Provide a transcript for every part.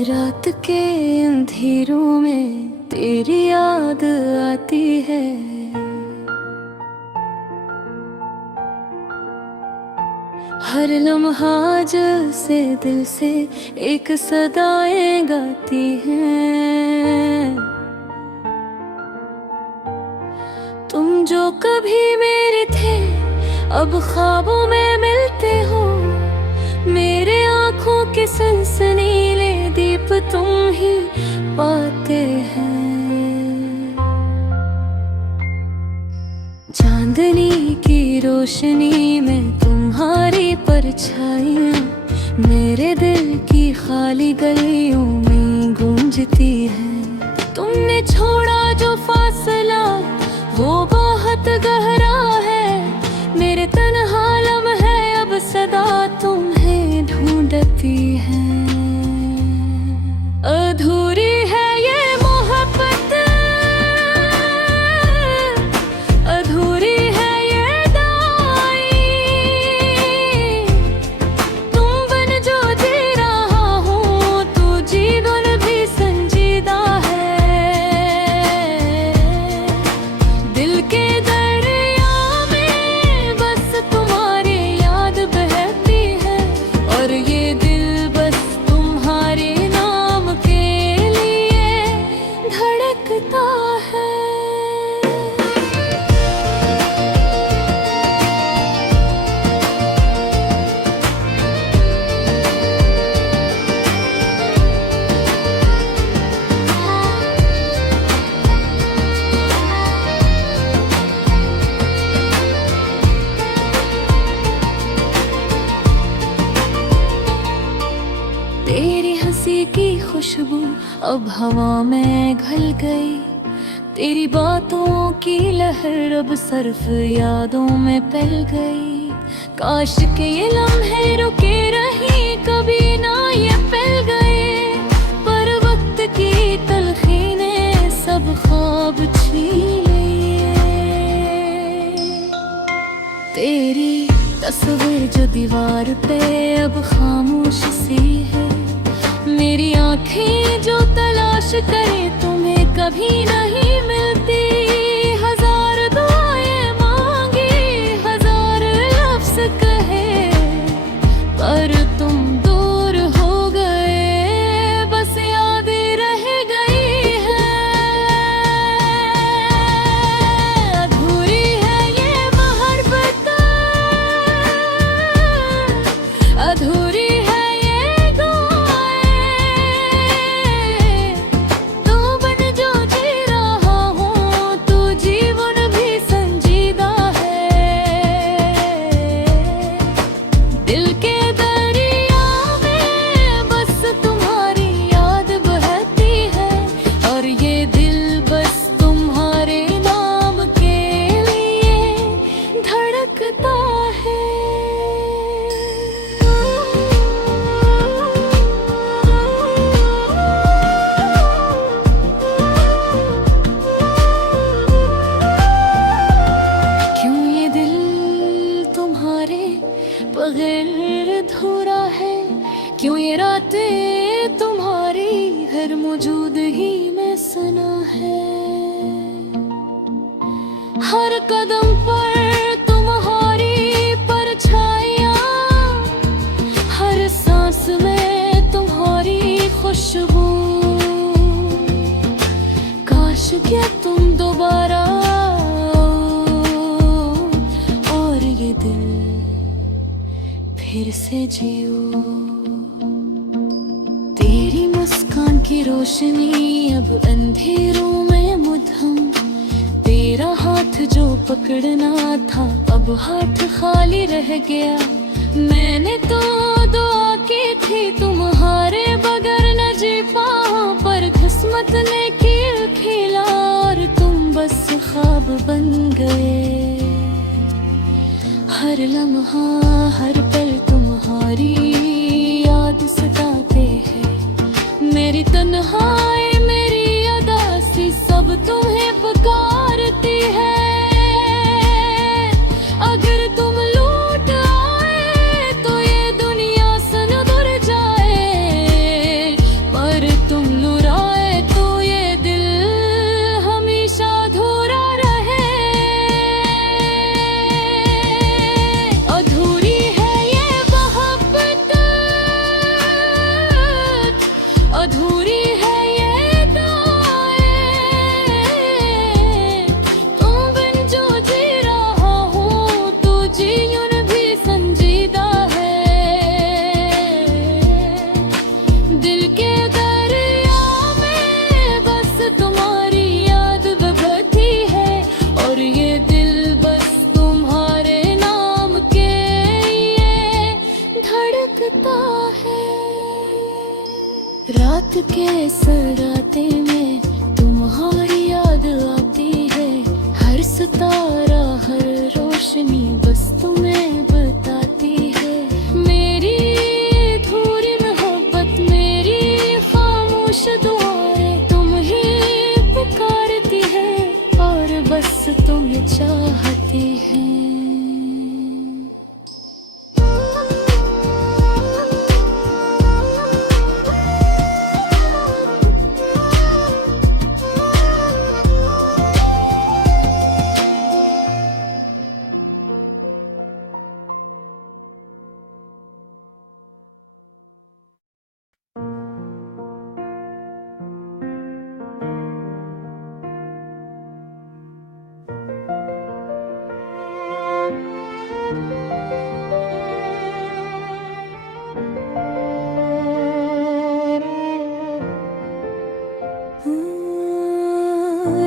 रात के अंधेरों में तेरी याद आती है। हर लम्हा जैसे दिल से एक सदाएं गाती हैं। तुम जो कभी मेरे थे अब ख्वाबों में मिलते हो। मेरे आँखों के सनसनीले दीप तुम ही पाते हैं। चांदनी की रोशनी में तुम्हारी परछाइयाँ मेरे दिल की खाली गलियों में गूंजती है। तुमने छोड़ा जो फासला वो बहुत गहरा है। मेरे तन्हा लम्हे अब सदा तुम्हें ढूंढती है। अधूरी है ये मोहब्बत, अधूरी है ये दाई। तुम बन जो जी रहा हूँ तू जीवन भी संजीदा है। दिल के दरिया में बस तुम्हारी याद बहती है। और ये दिल बस तुम्हारे नाम के लिए धड़कता है। तेरी हंसी की खुशबू अब हवा में घुल गई। तेरी बातों की लहर अब सिर्फ यादों में फैल गई। काश के ये लम्हे रुके रही कभी ना ये फैल गए। पर वक्त की तलखी ने सब ख्वाब छीन लिए। तेरी तस्वीर जो दीवार पे अब खामोश सी है। मेरी आंखें जो तलाश करे तुम्हें कभी नहीं मिलती। हजार दुआएं मांगी हजार लफ्ज कहे पर तुम दूर हो गए। बस यादें रह गई है। अधूरी है ये मोहब्बत, अधूरी है ये दुआएं। तू बन जो जी रहा हूँ तू जीवन भी संजीदा है। दिल के दरिया में बस तुम्हारी याद बहती है। और ये दिल बस तुम्हारे नाम के लिए धड़कता है। क्यों ये दिल तुम्हारे बगैर अधूरा है। क्यों ये रातें तुम्हारी हर मौजूद ही में सना है। हर कदम पर तुम्हारी परछाइयाँ, हर सांस में तुम्हारी खुशबू। काश क्या तुम दोबारा आओ और ये दिल फिर से जियो। तेरी मुस्कान की रोशनी अब अंधेरों में मुद्दम। तेरा हाथ जो पकड़ना था अब हाथ खाली रह गया। मैंने तो दुआ की थी तुम्हारे बगैर न जी पाऊं। पर किस्मत ने कील खिला और तुम बस ख्वाब बन गए। हर लम्हा हर पल तुम्हारी याद सताते हैं। मेरी तन्हाई मेरी उदासी सब तुम्हें पुकारती है। अगर तुम लौट के सराते में तुम्हारी याद आती है। हर सितारा हर रोशनी बस तुम्हें बताती है। मेरी अधूरी मोहब्बत मेरी खामोश दुआएं तुम ही पुकारती है और बस तुम्हें चाहती है।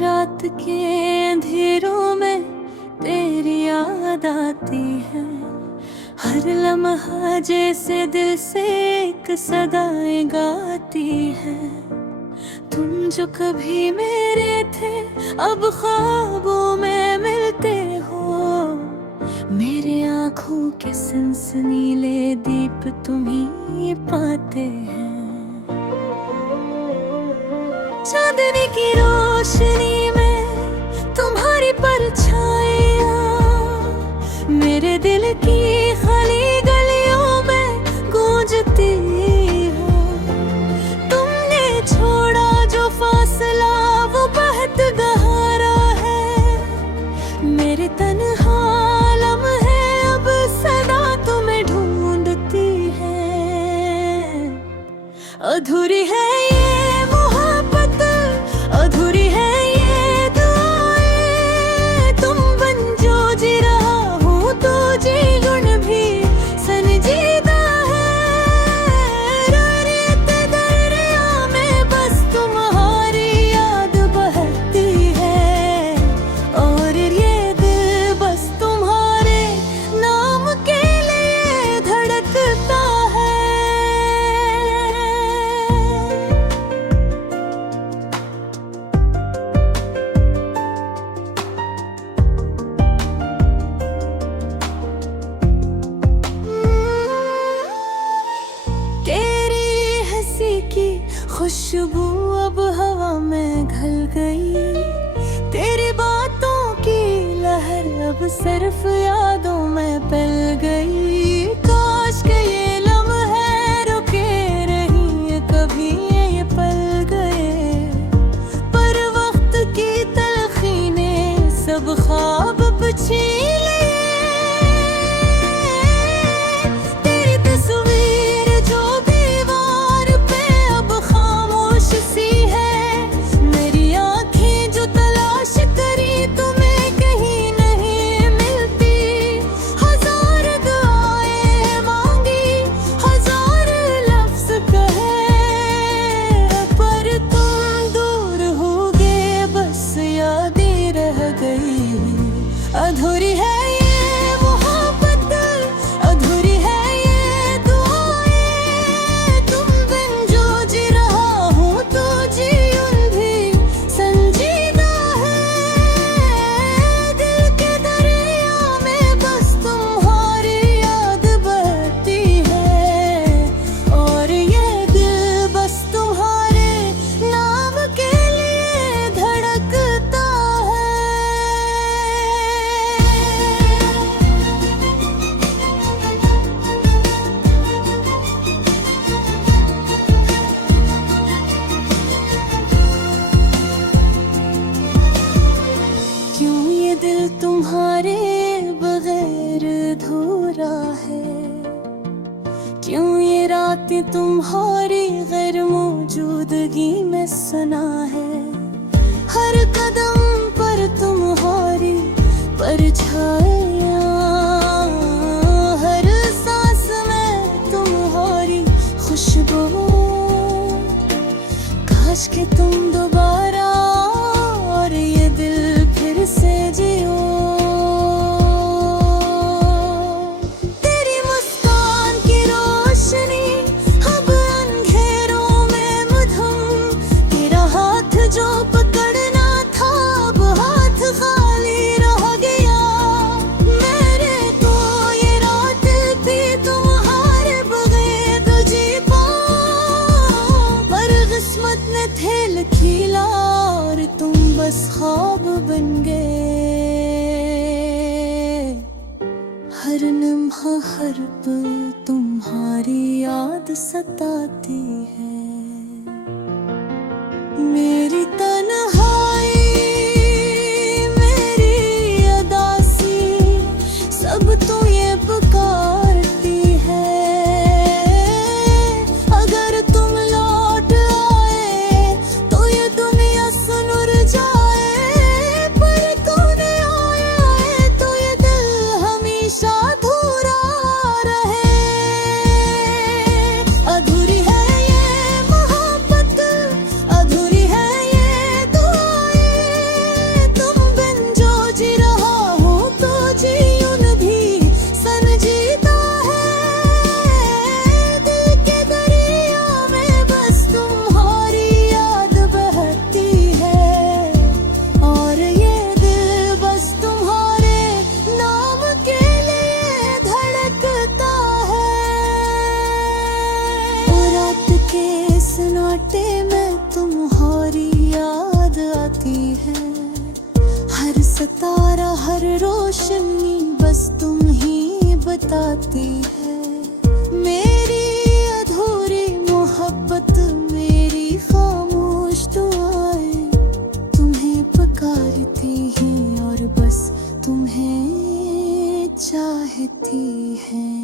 रात के अंधेरों में तेरी याद आती है। हर लम्हा जैसे दिल से एक सदाएं गाती है। तुम जो कभी मेरे थे अब ख्वाबों में मिलते हो। मेरे आँखों के सनसनीले दीप तुम ही पाते हैं। चांदनी की रोशनी में तुम्हारी परछाइयाँ मेरे दिल की खाली गलियों में गूंजती है। तुमने छोड़ा जो फासला वो बहुत गहरा है। मेरे तन्हा लम्हे अब सदा तुम्हें ढूंढती है। अधूरी है अधूरी है ये दुआएं तुम बन जो जी रहा हूँ तो जी गुण भी संजीदा है। रेत दरिया में बस तुम्हारी याद बहती है और ये दिल बस तुम्हारे नाम के लिए धड़कता है। खुशबू अब हवा में घल गई। तेरी बातों की लहर अब सिर्फ यादों में पल गई। काश के ये लम्हे रुके रही कभी ये पल गए। पर वक्त की तलखी ने सब ख्वाब छीन लिए। तेरी तस्वीर जो दीवार पे अब सी है। मेरी आँखें जो तलाश करी तुम्हें कहीं नहीं मिलती। हजार दुआएं मांगी हजार लफ्ज कहे पर तुम दूर हो गए बस यादें रह गई। अधूरी है ये मोहब्बत अधूरी है ये दुआएं तुम बिन जो जी रहा हूँ तो जीवन भी संजीदा है। दिल के दरिया में बस तुम्हारी याद बहती है और ये दिल बस तुम्हारे नाम के लिए धड़कता है। क्यों ये दिल तुम्हारे बगैर अधूरा है। क्यों ये रातें तुम्हारी गैर मौजूदगी में सुना है। हर कदम पर तुम्हारी परछाइयाँ हर सांस में तुम्हारी खुशबू। काश के तुम दोबारा और ये दिल फिर से जियो। तेरी मुस्कान की रोशनी अब अंधेरों में मुझे बस ख्वाब बन गए। हर लम्हा हर पल तुम्हारी याद सताती है। मेरी तन्हाई, मेरी उदासी, सब तू ये पुकारती है। अगर तुम लौट आए तो ये दुनिया सुनुर जाए, पर तू नहीं आए तो ये दिल हमेशा अधूरा रहे। अधूरी है ये मोहब्बत, अधूरी है ये दुआएं। तुम बिन जो जी रहा हूँ तो जीवन भी संजीदा है। दिल के दरिया में बस तुम्हारी याद बहती है, और ये दिल बस तुम्हारे नाम के लिए धड़कता है। और रात के सन्नाटे में तुम्हारी याद आती है। हर सितारा, हर रोशनी बस तुम ही बताती है। मेरी अधूरी मोहब्बत, मेरी खामोश दुआएं तुम्हें पुकारती हैं, और बस तुम्हें चाहती हैं।